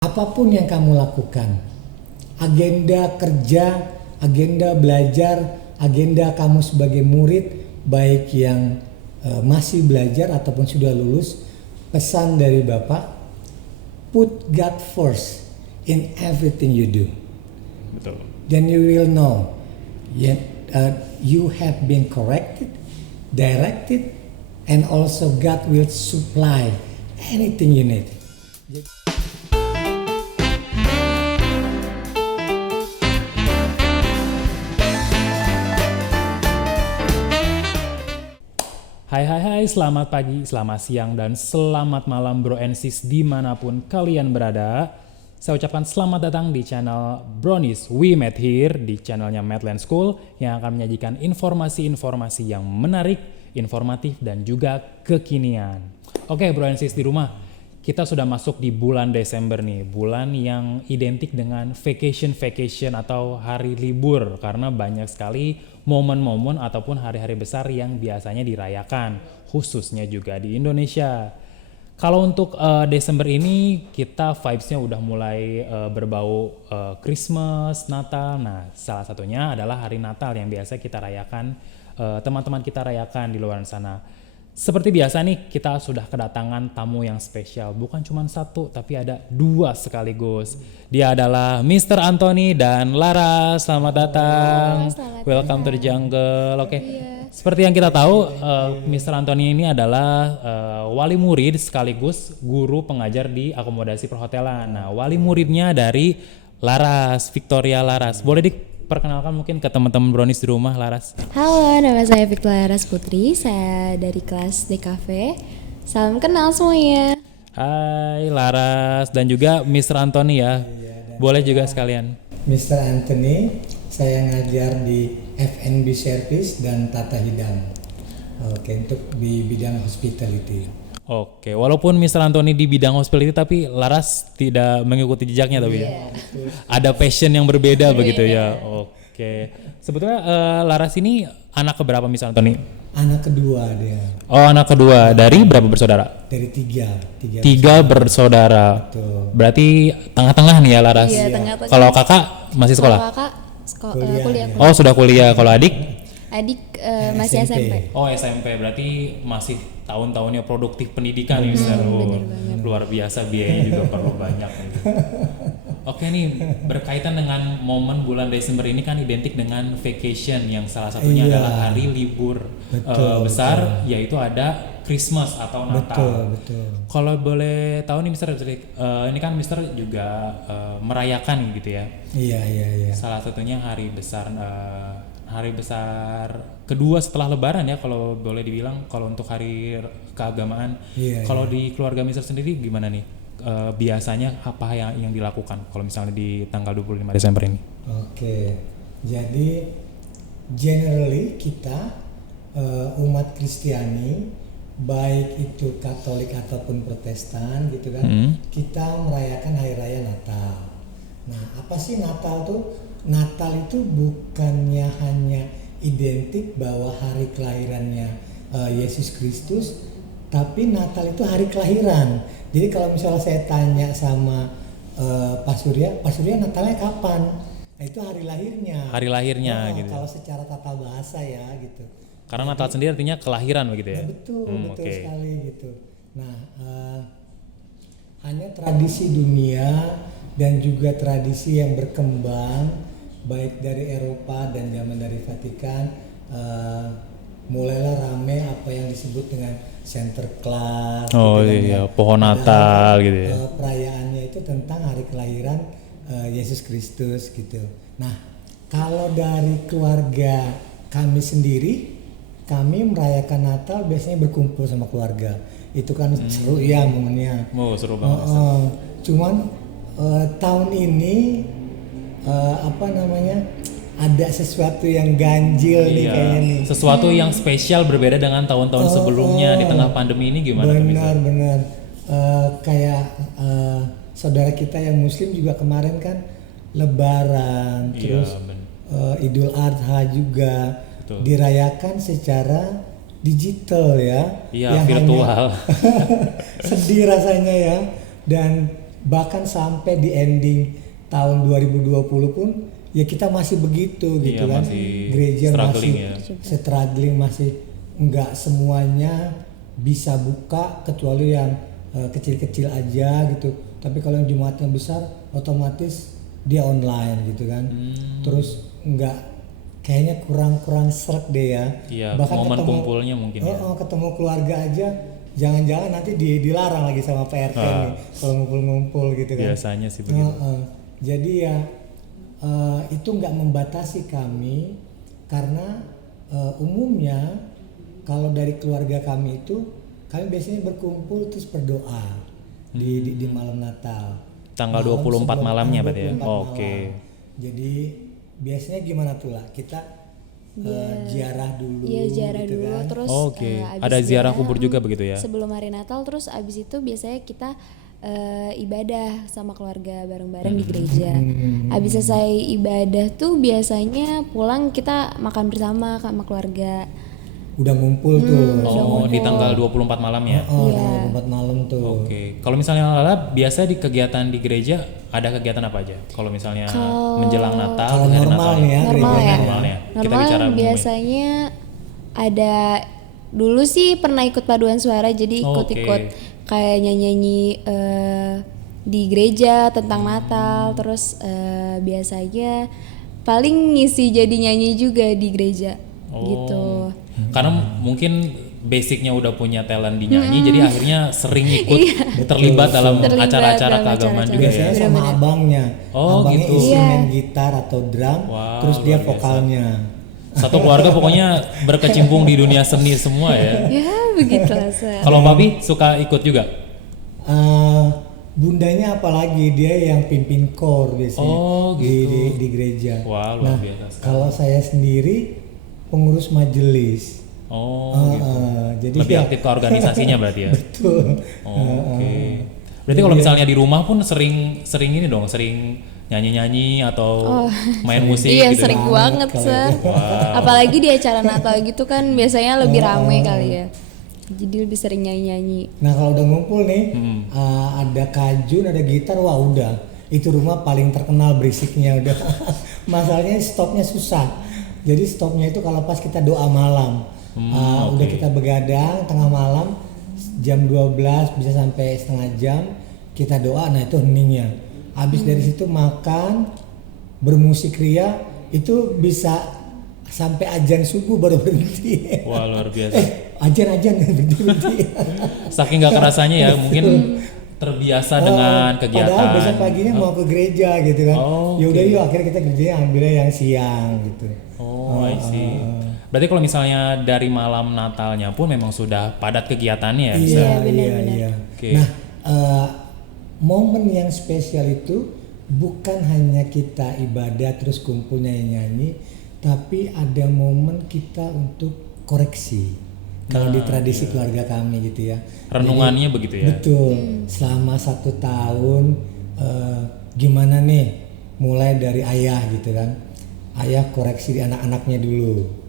apapun yang kamu lakukan, agenda kerja, agenda belajar, agenda kamu sebagai murid, baik yang masih belajar ataupun sudah lulus, pesan dari Bapak, put God first in everything you do. Betul. Then you will know you have been corrected, directed, and also God will supply anything you need. Hai, selamat pagi, selamat siang, dan selamat malam bro and sis dimanapun kalian berada. Saya ucapkan selamat datang di channel Brownies We Met Here, di channelnya Madland School yang akan menyajikan informasi-informasi yang menarik, informatif, dan juga kekinian. Oke bro and sis di rumah, kita sudah masuk di bulan Desember nih, bulan yang identik dengan vacation atau hari libur karena banyak sekali momen-momen ataupun hari-hari besar yang biasanya dirayakan, khususnya juga di Indonesia. Kalau untuk Desember ini kita vibes-nya udah mulai berbau Christmas, Natal. Nah, salah satunya adalah hari Natal yang biasa kita rayakan, teman-teman kita rayakan di luar sana. Seperti biasa nih, kita sudah kedatangan tamu yang spesial. Bukan cuma satu, tapi ada dua sekaligus. Dia adalah Mr. Anthony dan Lara. Selamat datang. Welcome to the jungle. Oke. Seperti yang kita tahu, Mr. Anthony ini adalah wali murid sekaligus guru pengajar di akomodasi perhotelan. Nah, wali muridnya dari Laras, Victoria Laras. Boleh diperkenalkan mungkin ke teman-teman Brownies di rumah, Laras? Halo, nama saya Victoria Laras Putri, saya dari kelas DKV. Salam kenal semuanya. Hai Laras, dan juga Mr. Anthony ya. Boleh juga sekalian. Mr. Anthony, saya ngajar di F&B Service dan Tata Hidang. Oke, untuk di bidang hospitality. Oke, walaupun Mr. Anthony di bidang hospitality, tapi Laras tidak mengikuti jejaknya tapi ya. Ada passion yang berbeda begitu ya. Oke, sebetulnya Laras ini anak keberapa Mr. Anthony? Anak kedua dia. Oh, anak kedua. Dari berapa bersaudara? Dari tiga bersaudara. Betul. Berarti tengah-tengah nih ya Laras. Iya, tengah-tengah. Kalau kakak masih sekolah? Kalau kakak kuliah. Oh, sudah kuliah. Kalau adik? Adik masih SMP. Oh, SMP. Berarti masih tahun-tahunnya produktif pendidikan nih Mister. Luar biasa, biayanya juga perlu banyak. Oke nih, berkaitan dengan momen bulan Desember ini kan identik dengan vacation yang salah satunya adalah hari libur besar, yaitu ada Christmas atau Natal. Betul. Kalau boleh tahu nih Mister, ini kan Mister juga merayakan gitu ya. Iya. Salah satunya hari besar kedua setelah Lebaran ya, kalau boleh dibilang. Kalau untuk hari keagamaan, kalau di keluarga Mister sendiri gimana nih? Biasanya apa yang dilakukan kalau misalnya di tanggal 25 Desember ini? Oke, jadi generally kita umat Kristiani, baik itu Katolik ataupun Protestan gitu kan, kita merayakan hari raya Natal. Nah, apa sih Natal tuh? Natal itu bukannya hanya identik bahwa hari kelahirannya Yesus Kristus, tapi Natal itu hari kelahiran. Jadi kalau misalnya saya tanya sama Pak Surya Natalnya kapan? Nah, itu hari lahirnya. Hari lahirnya gitu. Kalau secara tata bahasa ya gitu. Karena Natal sendiri artinya kelahiran begitu ya? Nah, betul sekali gitu. Nah, hanya tradisi dunia dan juga tradisi yang berkembang baik dari Eropa dan zaman dari Vatikan, mulailah rame apa yang disebut dengan Sinterklaas. Oh gitu iya, pohon Natal gitu ya. Perayaannya itu tentang hari kelahiran Yesus Kristus gitu. Nah, kalau dari keluarga kami sendiri, kami merayakan Natal biasanya berkumpul sama keluarga. Itu kan seru ya momennya. Oh, seru banget. Cuman tahun ini ada sesuatu yang ganjil nih kayaknya nih. Sesuatu yang spesial berbeda dengan tahun-tahun sebelumnya di tengah pandemi ini gimana? Benar. Kayak saudara kita yang Muslim juga kemarin kan Lebaran, terus Idul Adha juga dirayakan secara digital ya. Iya, virtual. Sedih rasanya ya. Dan bahkan sampai di ending tahun 2020 pun ya kita masih begitu gitu Iya, kan. masih Gereja struggling masih ya. struggling, masih nggak semuanya bisa buka kecuali yang kecil-kecil aja gitu. Tapi kalau yang jemaat yang besar otomatis dia online gitu kan. Terus nggak, kayaknya kurang sreg deh ya. Iya, momen kumpulnya mungkin ya. Ketemu keluarga aja jangan-jangan nanti dilarang lagi sama PRT nih kalau ngumpul-ngumpul gitu kan. Biasanya sih begitu. Jadi ya itu nggak membatasi kami, karena umumnya kalau dari keluarga kami itu kami biasanya berkumpul terus berdoa di malam Natal. Tanggal 24 malamnya berarti ya? Oke. Jadi biasanya gimana tuh lah, kita ziarah dulu. Iya, ziarah gitu dulu kan. terus Oke. abis Ada ziarah kubur juga begitu ya? Sebelum hari Natal, terus abis itu biasanya kita ibadah sama keluarga bareng-bareng di gereja. Abis selesai ibadah tuh biasanya pulang kita makan bersama sama keluarga. Udah ngumpul tuh. Oh, di tanggal 24 malam ya? Iya. Tempat malam tuh. Oke. Kalau misalnya Lala, biasa di kegiatan di gereja ada kegiatan apa aja? Kalau misalnya menjelang Natal, Kalau hari normal Natal nih ya, Normal ya. Normalnya. Kita Normal bicara umumnya. biasanya ada, dulu sih pernah ikut paduan suara, jadi ikut-ikut kayak nyanyi di gereja tentang Natal. Terus biasanya paling ngisi jadi nyanyi juga di gereja gitu. Karena mungkin basicnya udah punya talent di nyanyi, jadi akhirnya sering ikut terlibat dalam acara-acara dalam keagamaan acara-acara. juga ya. Biasanya sama abangnya. Oh, Abangnya gitu. isi main gitar atau drum, Wah, terus dia luar biasa. vokalnya. Satu keluarga pokoknya berkecimpung di dunia seni semua ya. Ya begitulah. Kalau Papi suka ikut juga? Bundanya apalagi dia yang pimpin kor biasanya Oh, gitu. di gereja. Wah, luar Nah, biasa sekali. kalau saya sendiri pengurus majelis. Oh, gitu. Jadi Lebih ya, aktif ke organisasinya berarti ya. betul. Oh, oke. Berarti kalau misalnya di rumah pun sering ini dong, sering nyanyi-nyanyi atau main musik Iya, gitu. sering banget sih. Apalagi di acara Natal gitu kan biasanya lebih rame kali ya. Jadi lebih sering nyanyi-nyanyi. Nah kalau udah ngumpul nih, ada kajun, ada gitar, wah udah. Itu rumah paling terkenal berisiknya udah. Masalahnya stopnya susah. Jadi stopnya itu kalau pas kita doa malam. Udah kita begadang tengah malam, jam 12 bisa sampai setengah jam, kita doa, nah itu heningnya. Habis dari situ makan, bermusik ria, itu bisa sampai azan subuh baru berhenti. Wah, luar biasa. Azan berhenti. Saking gak kerasanya ya, mungkin terbiasa dengan kegiatan. Padahal besok paginya mau ke gereja gitu kan. Oh, Ya udah yuk, akhirnya kita kerjanya ambilnya yang siang gitu. Oh, I see. Berarti kalau misalnya dari malam Natalnya pun memang sudah padat kegiatannya ya? Iya. Oke. Nah, momen yang spesial itu bukan hanya kita ibadah terus kumpul nyanyi, tapi ada momen kita untuk koreksi. Kalau di tradisi keluarga kami gitu ya. Renungannya begitu ya? Betul. Selama 1 tahun gimana nih? Mulai dari ayah gitu kan. Ayah koreksi di anak-anaknya dulu.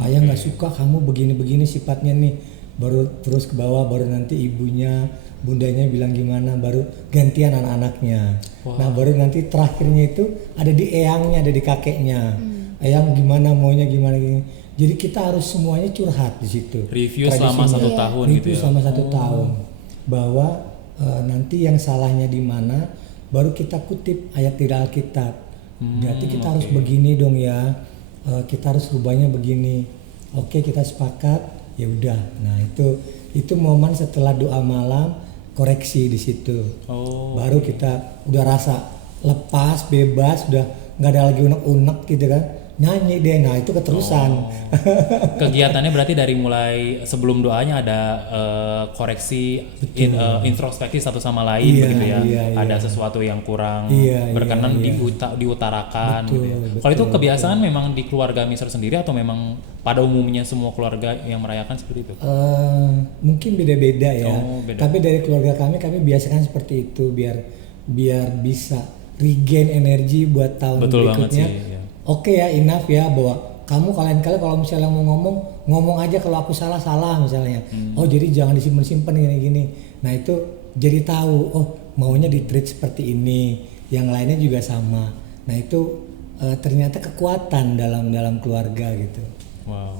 Ayah nggak suka kamu begini-begini sifatnya nih. Baru terus ke bawah, baru nanti ibunya, bundanya bilang gimana, baru gantian anak-anaknya. Nah baru nanti terakhirnya itu ada di eyangnya, ada di kakeknya. Eyang gimana, maunya gimana gini. Jadi kita harus semuanya curhat di situ. Review selama 1 tahun gitu Review ya? selama 1 tahun. Bahwa nanti yang salahnya di mana, baru kita kutip ayat di Alkitab. Berarti kita harus begini dong ya. Kita harus rubahnya begini. Oke, kita sepakat, ya udah. Nah, itu momen setelah doa malam, koreksi di situ. Baru kita udah rasa lepas, bebas, udah nggak ada lagi unek-unek gitu kan. Nyanyi deh, nah itu keterusan. Kegiatannya berarti dari mulai sebelum doanya ada koreksi, introspeksi satu sama lain begitu ya. Ada sesuatu yang kurang berkenan diutarakan gitu ya. Kalau itu kebiasaan memang di keluarga Mister sendiri atau memang pada umumnya semua keluarga yang merayakan seperti itu? Mungkin beda-beda ya. Beda. Tapi dari keluarga kami biasakan seperti itu biar bisa regain energi buat tahun Betul berikutnya. banget sih, ya. Oke ya, enough ya, bahwa kalian kalau misalnya mau ngomong aja, kalau aku salah misalnya. Oh jadi jangan disimpan-simpan gini-gini. Nah itu jadi tahu, oh maunya di treat seperti ini, yang lainnya juga sama. Nah itu ternyata kekuatan dalam keluarga gitu. Wow.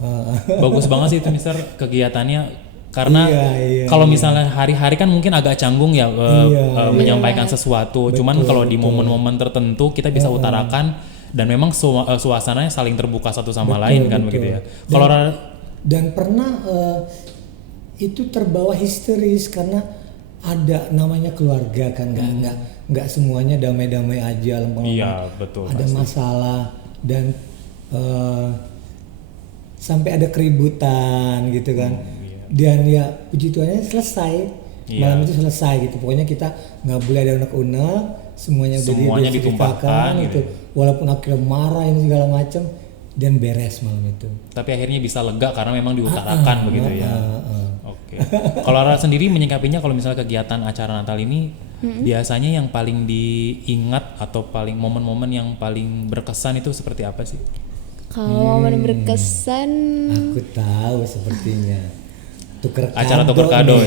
Bagus banget sih itu Mister kegiatannya. Karena kalau misalnya hari-hari kan mungkin agak canggung ya menyampaikan sesuatu. Cuman kalau di momen-momen tertentu kita bisa utarakan dan memang suasananya saling terbuka satu sama lain kan begitu ya. Kalau dan pernah itu terbawa histeris karena ada namanya keluarga kan, nggak semuanya damai-damai aja, lempeng-lempeng. Iya, betul. Ada masalah dan sampai ada keributan gitu kan. Dan ya puji Tuhannya selesai, malam itu selesai gitu. Pokoknya kita nggak boleh ada unek-unek, semuanya ditumpahkan gitu. Walaupun akhirnya marah ini segala macam, dan beres malam itu. Tapi akhirnya bisa lega karena memang diutarakan begitu ya. Oke. Kalau Rara sendiri menyikapinya kalau misalnya kegiatan acara Natal ini biasanya yang paling diingat atau paling momen-momen yang paling berkesan itu seperti apa sih? Kalau momen berkesan, aku tahu sepertinya. Acara tuker kado ya.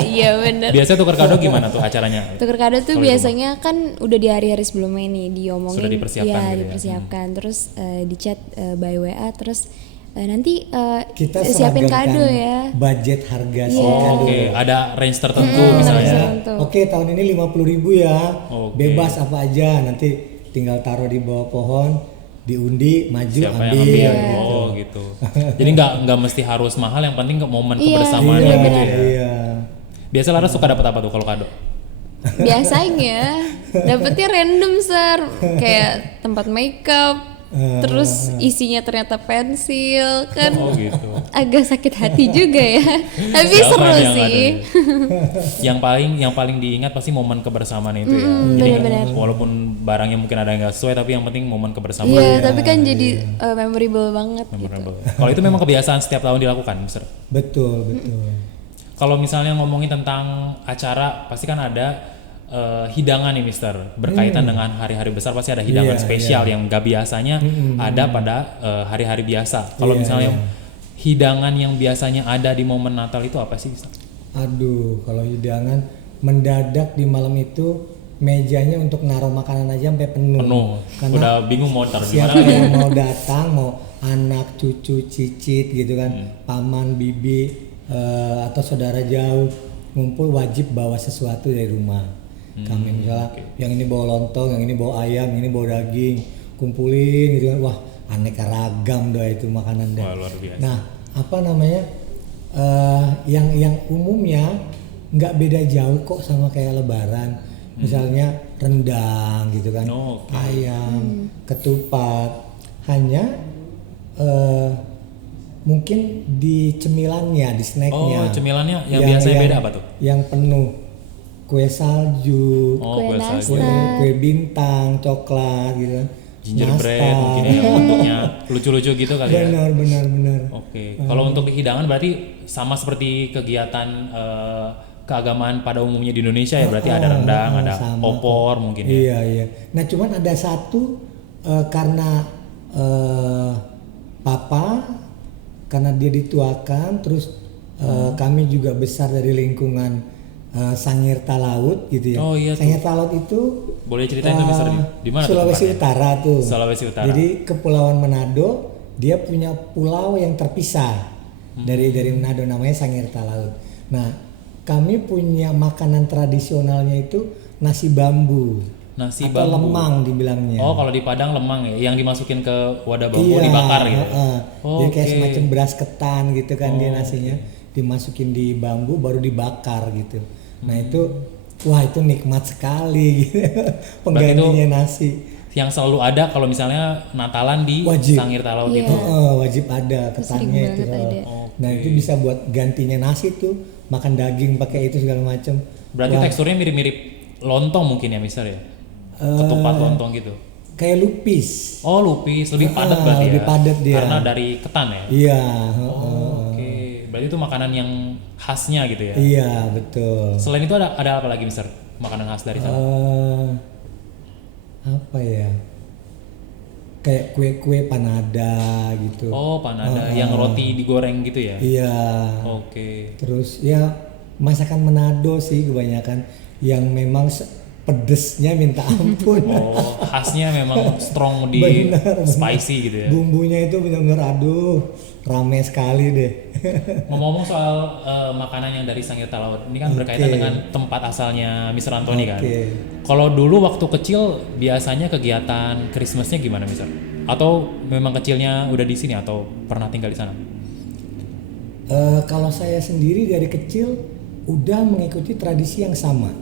Iya benar. Biasanya tuker kado gimana tuh acaranya? Tuker kado tuh biasanya kan udah di hari-hari sebelumnya nih diomongin. Sudah dipersiapkan ya, gitu dipersiapkan. Terus di chat by WA, terus nanti kita siapin kado ya. Budget harga kado. Oke, ada range tertentu misalnya. Oke, tahun ini 50.000 ya. Bebas apa aja, nanti tinggal taruh di bawah pohon. Diundi, maju, siapa ambil. Yang ambil gitu. Jadi nggak mesti harus mahal, yang penting ke momen kebersamaannya gitu ya. Iya. Biasa Lara suka dapat apa tuh kalau kado? Biasanya dapetnya random kayak tempat makeup, terus isinya ternyata pensil kan. Oh gitu. Agak sakit hati juga ya. Tapi seru sih. Yang paling diingat pasti momen kebersamaan itu ya. Jadi walaupun barangnya mungkin ada yang nggak sesuai, tapi yang penting momen kebersamaan. Iya, tapi kan jadi memorable banget. Memorable. Gitu. Kalau itu memang kebiasaan setiap tahun dilakukan, Mister. Betul. Kalau misalnya ngomongin tentang acara, pasti kan ada hidangan nih Mister, berkaitan dengan hari-hari besar pasti ada hidangan spesial yang gak biasanya ada pada hari-hari biasa. Kalau misalnya hidangan yang biasanya ada di momen Natal itu apa sih? Aduh, kalau hidangan mendadak di malam itu mejanya untuk naruh makanan aja sampai penuh. Karena udah bingung mau taruh di mana. Siapa yang mau datang, mau anak, cucu, cicit gitu kan, paman, bibi atau saudara jauh ngumpul wajib bawa sesuatu dari rumah. Kami misalnya yang ini bawa lontong, yang ini bawa ayam, yang ini bawa daging, kumpulin gitu kan. Wah, aneka ragam doa itu makanan dah. Wah, luar biasa. Nah, apa namanya? Yang umumnya nggak beda jauh kok sama kayak lebaran. Misalnya rendang gitu kan. Ayam, ketupat. Hanya mungkin di cemilannya, di snacknya. Oh, cemilannya yang biasanya beda apa tuh? Yang penuh. Kue salju, kue bintang, coklat gitu kan. Gingerbread mungkin ya, bentuknya lucu-lucu gitu kali ya. Benar. Oke. Kalau untuk hidangan berarti sama seperti kegiatan keagamaan pada umumnya di Indonesia ya, berarti ada rendang, ada opor mungkin ya. Iya. Nah, cuman ada satu karena papa karena dia dituakan, terus kami juga besar dari lingkungan Sangirta Laut gitu ya. Oh iya. Sangirta Laut itu boleh ceritain tuh Mister di mana? Sulawesi Utara tuh. Sulawesi Utara. Jadi Kepulauan Manado dia punya pulau yang terpisah dari Manado, namanya Sangirta Laut. Nah, kami punya makanan tradisionalnya itu nasi bambu. Nasi atau bambu. Lemang dibilangnya. Oh, kalau di Padang lemang ya, yang dimasukin ke wadah bambu dibakar gitu. Dia kayak semacam beras ketan gitu kan, dia nasinya dimasukin di bambu baru dibakar gitu. Nah itu, wah itu nikmat sekali gitu. Penggantinya nasi. Yang selalu ada kalau misalnya Natalan di Sangirta Laut itu. Wajib ada ketannya itu. Nah itu bisa buat gantinya nasi tuh, makan daging pakai itu segala macam. Berarti teksturnya mirip-mirip lontong mungkin ya Mister ya? Ketupat lontong gitu. Kayak lupis. Oh lupis, lebih padat berarti lebih padat dia. Karena dari ketan ya? Iya. Oke. Berarti itu makanan yang khasnya gitu ya? Iya betul. Selain itu ada apa lagi Mister? Makanan khas dari sana? Apa ya? Kayak kue-kue panada gitu. Oh panada, yang roti digoreng gitu ya? Iya. Oke. Terus ya masakan Manado sih kebanyakan. yang memang pedesnya minta ampun. Oh, khasnya memang strong di Bener. spicy gitu ya. Bumbunya itu benar-benar aduh rame sekali deh. Ngomong-ngomong soal makanan yang dari Sangirta Laut, ini kan berkaitan dengan tempat asalnya Mr. Anthony kan. Kalau dulu waktu kecil biasanya kegiatan Christmasnya gimana Mr.? Atau memang kecilnya udah di sini atau pernah tinggal di sana? Kalau saya sendiri dari kecil udah mengikuti tradisi yang sama.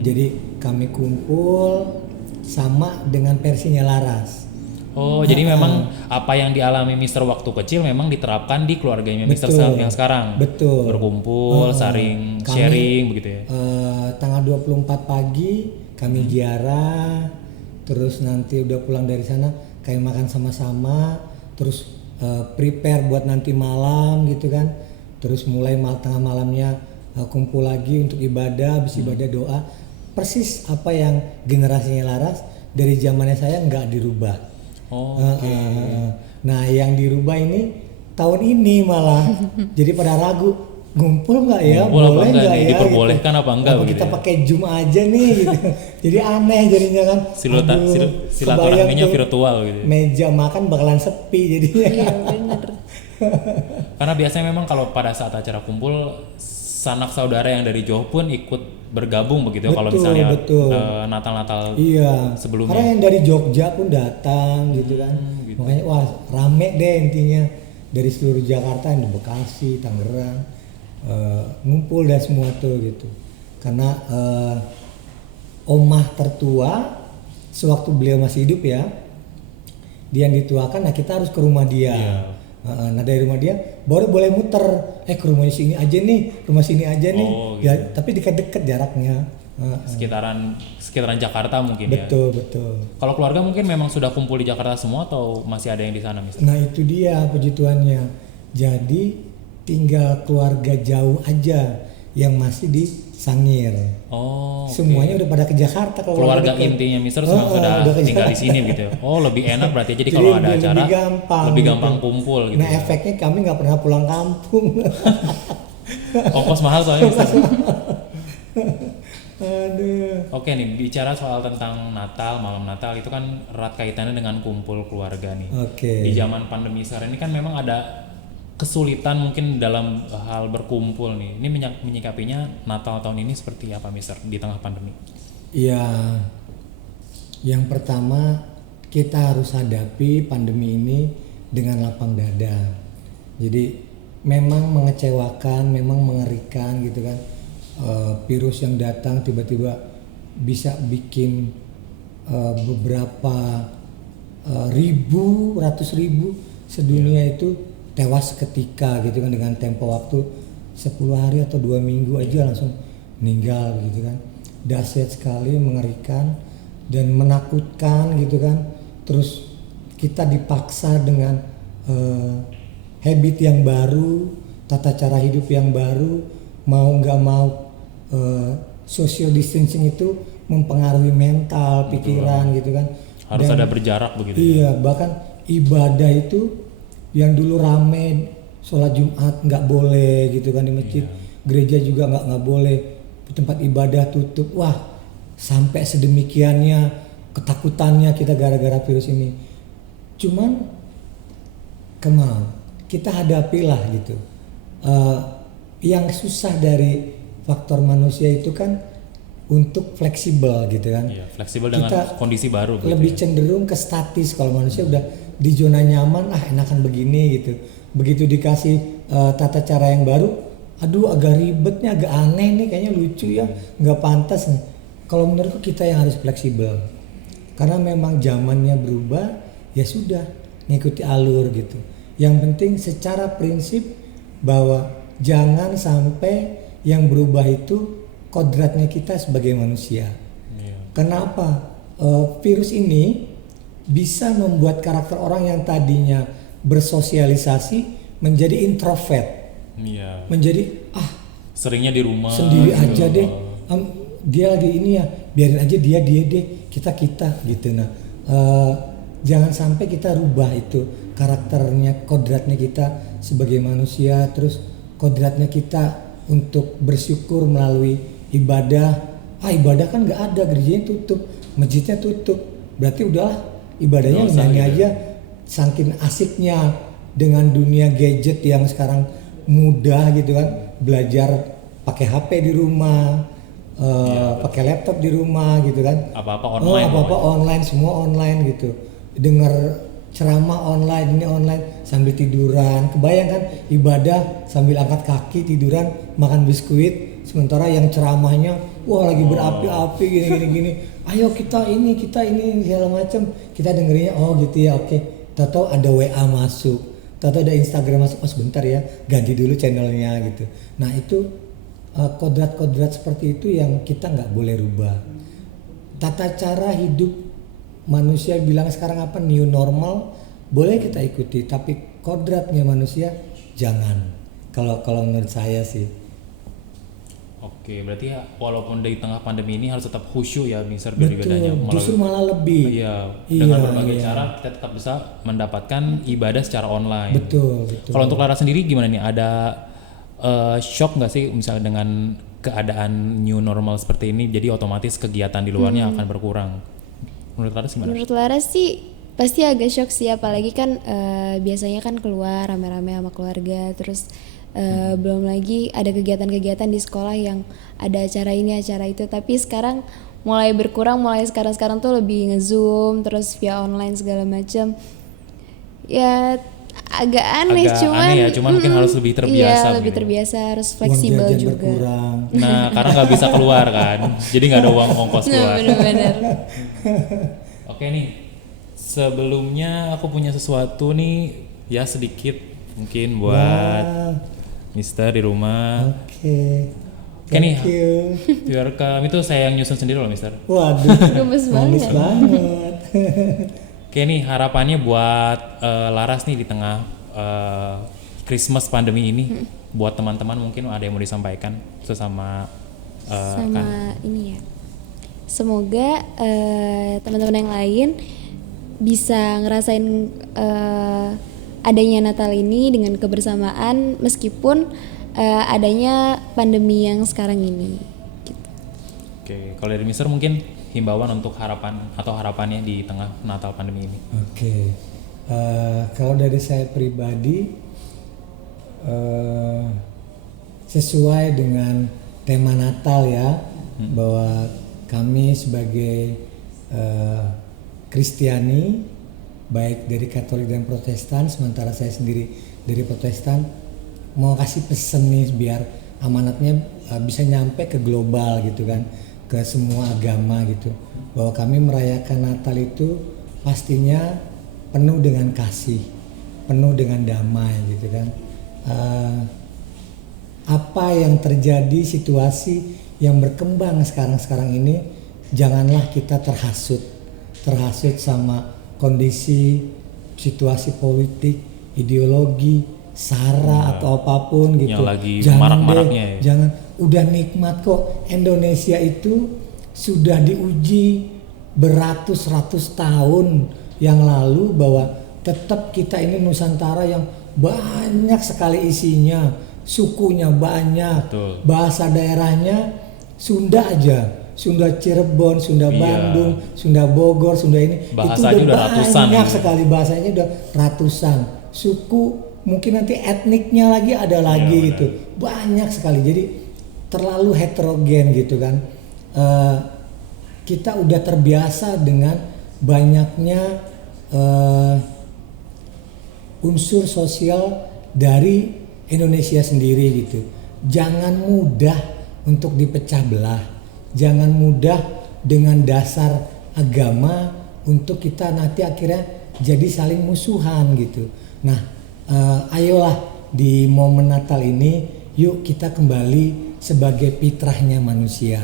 Jadi kami kumpul sama dengan versinya Laras. Oh, jadi memang apa yang dialami Mister waktu kecil memang diterapkan di keluarganya Mister yang sekarang. Betul. Berkumpul, saling sharing begitu ya. Tanggal 24 pagi kami ziarah, terus nanti udah pulang dari sana kayak makan sama-sama, terus prepare buat nanti malam gitu kan. Terus mulai tengah malamnya kumpul lagi untuk ibadah, habis ibadah doa. Persis apa yang generasinya Laras dari zamannya saya nggak dirubah. Oh, Nah yang dirubah ini tahun ini malah jadi pada ragu ngumpul nggak ya, boleh nggak ya, diperbolehkan gitu. apa enggak Apa begitu kita ya? pakai Zoom aja nih gitu. Jadi aneh jadinya kan. Silaturahminya virtual gitu. Meja makan bakalan sepi jadinya. Iya bener. Karena biasanya memang kalau pada saat acara kumpul sanak saudara yang dari jauh pun ikut bergabung begitu. Kalau misalnya Natal-Natal sebelumnya. Karena yang dari Jogja pun datang gitu kan. Gitu. Makanya wah rame deh intinya dari seluruh Jakarta, yang di Bekasi, Tangerang, ngumpul dah semua tuh gitu. Karena omah tertua sewaktu beliau masih hidup ya, dia yang dituakan, nah kita harus ke rumah dia. Nah dari rumah dia baru boleh muter, ke rumah sini aja nih, rumah sini aja nih, gitu. ya tapi dekat-dekat jaraknya. Sekitaran Jakarta mungkin betul, ya. Betul. Kalau keluarga mungkin memang sudah kumpul di Jakarta semua atau masih ada yang di sana misalnya? Nah itu dia puji Tuhannya. Jadi tinggal keluarga jauh aja yang masih di Sangir. Oh. Semuanya udah pada ke Jakarta. Kalau keluarga intinya Mister memang sudah tinggal di sini gitu. Oh lebih enak berarti. Jadi kalau ada acara lebih gampang kumpul gitu. Nah efeknya kami nggak pernah pulang kampung. Ongkos mahal soalnya Mister. Aduh. Oke nih, bicara soal tentang Natal, malam Natal itu kan erat kaitannya dengan kumpul keluarga nih. Di zaman pandemi sekarang ini kan memang ada kesulitan mungkin dalam hal berkumpul nih. Ini menyikapinya Natal tahun ini seperti apa Mister di tengah pandemi? Ya, yang pertama kita harus hadapi pandemi ini dengan lapang dada. Jadi memang mengecewakan, memang mengerikan gitu kan. Virus yang datang tiba-tiba bisa bikin beberapa ratus ribu sedunia itu tewas seketika gitu kan, dengan tempo waktu 10 hari atau 2 minggu aja langsung meninggal gitu kan. Dahsyat sekali, mengerikan dan menakutkan gitu kan. Terus kita dipaksa dengan habit yang baru, tata cara hidup yang baru, mau nggak mau social distancing itu mempengaruhi mental, pikiran gitu kan. Harus ada berjarak begitu. Iya, bahkan ibadah itu yang dulu rame, sholat Jumat nggak boleh gitu kan di masjid, gereja juga nggak boleh, tempat ibadah tutup. Wah, sampai sedemikiannya ketakutannya kita gara-gara virus ini. Cuman kita hadapilah gitu. Yang susah dari faktor manusia itu kan untuk fleksibel gitu kan. Iya, fleksibel dengan kondisi baru. Lebih cenderung ke statis. Kalau manusia udah di zona nyaman, enakan begini gitu. Begitu dikasih tata cara yang baru, aduh agak ribetnya, agak aneh nih, kayaknya lucu ya, nggak pantas nih. Kalau menurutku kita yang harus fleksibel. Karena memang zamannya berubah, ya sudah ngikuti alur gitu. Yang penting secara prinsip bahwa jangan sampai yang berubah itu kodratnya kita sebagai manusia. Kenapa? Virus ini bisa membuat karakter orang yang tadinya bersosialisasi menjadi introvert. Menjadi seringnya di rumah. Sendiri aja deh. Dia lagi ini ya, biarin aja dia deh, kita gitu. Nah, jangan sampai kita rubah itu karakternya, kodratnya kita sebagai manusia, terus kodratnya kita untuk bersyukur melalui ibadah kan nggak ada, gerejanya tutup, masjidnya tutup, berarti udahlah ibadahnya nyanyi aja. Saking asiknya dengan dunia gadget yang sekarang mudah gitu kan, belajar pakai HP di rumah, pakai laptop di rumah gitu kan, apa-apa online, online, semua online gitu, dengar ceramah online, ini online sambil tiduran. Kebayang kan ibadah sambil angkat kaki tiduran makan biskuit, sementara yang ceramahnya lagi berapi-api gini. Ayo kita ini segala macam, kita dengerinnya gitu ya, oke. Tahu ada WA masuk, tahu ada Instagram masuk, sebentar ya ganti dulu channelnya gitu. Nah itu kodrat-kodrat seperti itu yang kita nggak boleh rubah. Tata cara hidup manusia bilang sekarang apa, new normal, boleh kita ikuti, tapi kodratnya manusia jangan. Kalau menurut saya sih. Oke, berarti ya walaupun di tengah pandemi ini harus tetap khusyuk ya Mister beribadahnya. Justru malah lebih. Dengan berbagai cara kita tetap bisa mendapatkan ibadah secara online. Betul. Kalau untuk Lara sendiri gimana nih? Ada shock nggak sih misalnya dengan keadaan new normal seperti ini? Jadi otomatis kegiatan di luarnya akan berkurang. Menurut Lara gimana? Menurut Lara sih pasti agak shock sih, apalagi kan biasanya kan keluar rame-rame sama keluarga, terus belum lagi ada kegiatan-kegiatan di sekolah yang ada acara ini acara itu, tapi sekarang mulai berkurang, mulai sekarang tuh lebih nge-zoom terus via online segala macam. Ya agak aneh, cuman mungkin harus lebih terbiasa. Iya, lebih terbiasa, harus fleksibel juga. Berkurang. Nah, karena nggak bisa keluar kan, jadi nggak ada uang ongkos keluar. Bener-bener. Oke nih, sebelumnya aku punya sesuatu nih ya sedikit mungkin buat Mister di rumah. Oke. Nih, biar kami tuh saya yang nyusun sendiri loh Mister. Waduh, gemes banget. Oke nih, harapannya buat Laras nih di tengah Christmas pandemi ini, buat teman-teman mungkin ada yang mau disampaikan sesama sama ini ya. Semoga teman-teman yang lain bisa ngerasain adanya Natal ini dengan kebersamaan meskipun adanya pandemi yang sekarang ini. Gitu. Oke, kalau dari Mister mungkin himbauan untuk harapannya di tengah Natal pandemi ini. Oke, kalau dari saya pribadi sesuai dengan tema Natal ya, bahwa kami sebagai Kristiani baik dari Katolik dan Protestan, sementara saya sendiri dari Protestan, mau kasih pesen nih biar amanatnya bisa nyampe ke global gitu kan, ke semua agama gitu, bahwa kami merayakan Natal itu pastinya penuh dengan kasih, penuh dengan damai gitu kan. Apa yang terjadi, situasi yang berkembang sekarang ini, janganlah kita terhasut sama kondisi, situasi politik, ideologi, sara atau apapun gitu. Yang lagi marak-maraknya ya. Jangan, udah nikmat kok. Indonesia itu sudah diuji beratus-ratus tahun yang lalu bahwa tetap kita ini Nusantara yang banyak sekali isinya, sukunya banyak, betul. Bahasa daerahnya Sunda aja. Sunda Cirebon, Sunda Bandung, Sunda Bogor, Sunda ini bahasanya itu udah banyak ratusan, sekali, bahasanya udah ratusan. Suku mungkin nanti etniknya lagi ada lagi gitu. Banyak sekali. Jadi terlalu heterogen gitu kan. Kita udah terbiasa dengan banyaknya unsur sosial dari Indonesia sendiri gitu. Jangan mudah untuk dipecah belah. Jangan mudah dengan dasar agama untuk kita nanti akhirnya jadi saling musuhan gitu. Nah, ayolah di momen Natal ini, yuk kita kembali sebagai fitrahnya manusia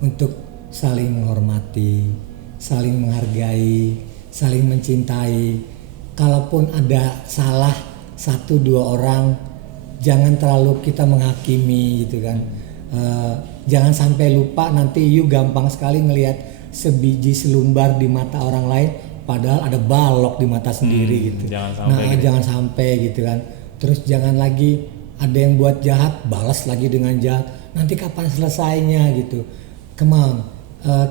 untuk saling menghormati, saling menghargai, saling mencintai. Kalaupun ada salah 1-2 orang, jangan terlalu kita menghakimi gitu kan. Jangan sampai lupa nanti you gampang sekali ngelihat sebiji selumbar di mata orang lain padahal ada balok di mata sendiri gitu. Jangan sampai gitu kan. Terus jangan lagi ada yang buat jahat balas lagi dengan jahat. nanti kapan selesainya gitu. Come on,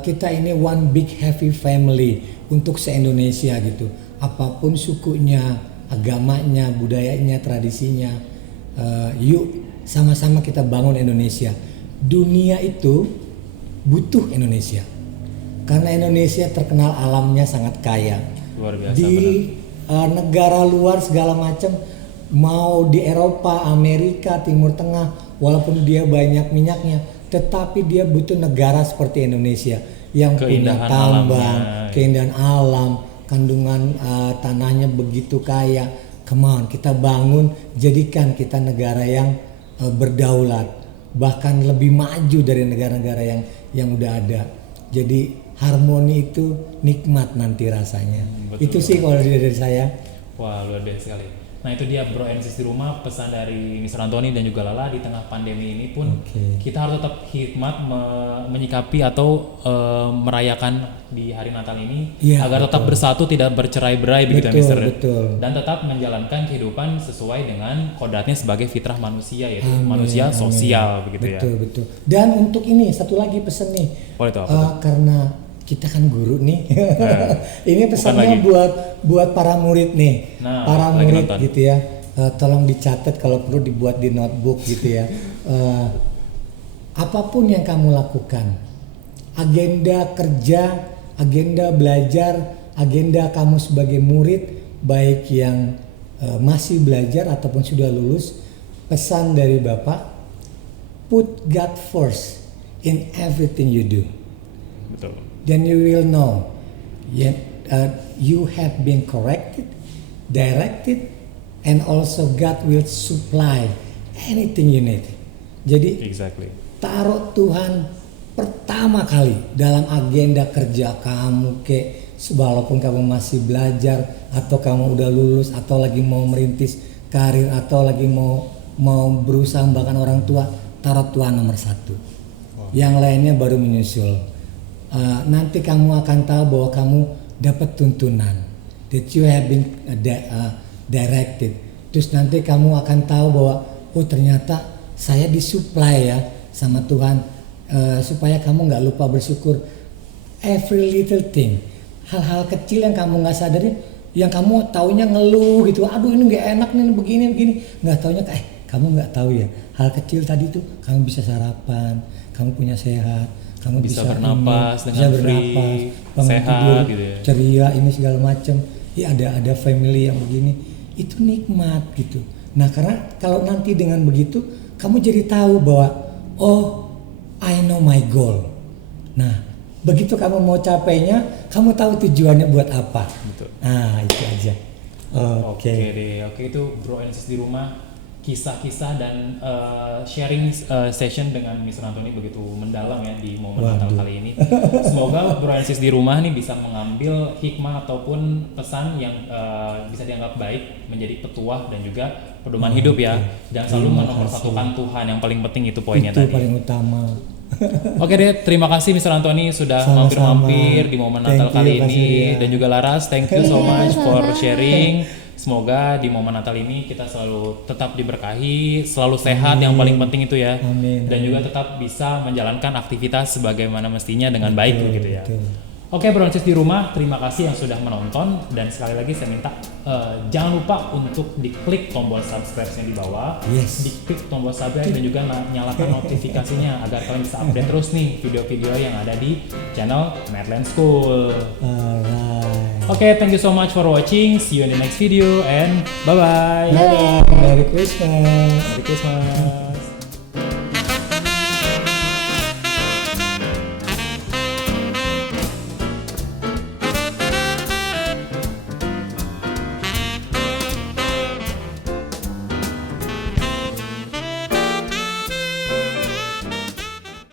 kita ini one big happy family untuk se-Indonesia gitu. Apapun sukunya, agamanya, budayanya, tradisinya, yuk sama-sama kita bangun Indonesia. Dunia itu butuh Indonesia karena Indonesia terkenal alamnya sangat kaya. Luar biasa. Di negara luar segala macam, mau di Eropa, Amerika, Timur Tengah, walaupun dia banyak minyaknya, tetapi dia butuh negara seperti Indonesia yang punya Keindahan tambang, alamnya. keindahan alam, kandungan tanahnya begitu kaya. Come on, kita bangun, jadikan kita negara yang berdaulat, bahkan lebih maju dari negara-negara yang udah ada. Jadi harmoni itu nikmat nanti rasanya. Betul. Itu sih kalau dari saya. Wah, luar biasa sekali. Nah itu dia Bro and Sis di rumah, pesan dari Mr. Anthony dan juga Lala. Di tengah pandemi ini pun kita harus tetap hikmat menyikapi atau merayakan di hari Natal ini, agar tetap bersatu, tidak bercerai-berai begitu ya Mr. Dan tetap menjalankan kehidupan sesuai dengan kodratnya sebagai fitrah manusia, yaitu manusia sosial begitu ya. Betul. Dan untuk ini satu lagi pesan nih. Oh, itu apa? Karena kita kan guru nih. Ini pesannya buat para murid nih. Para murid nonton gitu ya. Tolong dicatat, kalau perlu dibuat di notebook gitu ya. Apapun yang kamu lakukan, agenda kerja, agenda belajar, agenda kamu sebagai murid, baik yang masih belajar ataupun sudah lulus, pesan dari Bapak, put God first in everything you do. Betul. Then you will know you have been corrected, directed, and also God will supply anything you need. Jadi taruh Tuhan pertama kali dalam agenda kerja kamu, walaupun kamu masih belajar atau kamu udah lulus atau lagi mau merintis karir atau lagi mau berusaha membanggakan orang tua, taruh Tuhan nomor 1. Yang lainnya baru menyusul. Nanti kamu akan tahu bahwa kamu dapat tuntunan, that you have been directed. Terus nanti kamu akan tahu bahwa ternyata saya disuplai ya sama Tuhan, supaya kamu nggak lupa bersyukur. Every little thing, hal-hal kecil yang kamu nggak sadarin, yang kamu taunya ngeluh gitu, aduh ini nggak enak nih begini, nggak taunya kamu nggak tahu ya, hal kecil tadi tuh kamu bisa sarapan, kamu punya sehat, kamu bisa bernapas dengan free, sehat tidur, gitu ya, ceria ini segala macam. Ya ada family yang begini, itu nikmat gitu. Nah karena kalau nanti dengan begitu kamu jadi tahu bahwa I know my goal. Nah begitu kamu mau capainya, kamu tahu tujuannya buat apa. Betul. Nah itu aja. Oke deh. Oke, itu Bro and Sis di rumah, kisah-kisah dan sharing session dengan Mr. Anthony begitu mendalam ya di momen Natal kali ini. Semoga Bro and Sis di rumah nih bisa mengambil hikmah ataupun pesan yang bisa dianggap baik, menjadi petuah dan juga pedoman hidup ya. Dan selalu menomorsatukan Tuhan, yang paling penting itu poinnya itu tadi. Paling utama. Oke deh, terima kasih Mr. Anthony sudah mampir-mampir di momen Natal kali ini. Dan juga Laras, thank you so much for sharing. Semoga di momen Natal ini kita selalu tetap diberkahi, selalu sehat, yang paling penting itu ya. Dan juga tetap bisa menjalankan aktivitas sebagaimana mestinya dengan baik begitu ya. Oke, Bro and Sis di rumah, terima kasih yang sudah menonton, dan sekali lagi saya minta jangan lupa untuk diklik tombol subscribe-nya di bawah, diklik tombol subscribe dan juga nyalakan notifikasinya agar kalian bisa update terus nih video-video yang ada di channel Madland School. Oke, thank you so much for watching. See you in the next video and bye-bye. Merry Christmas. Merry Christmas.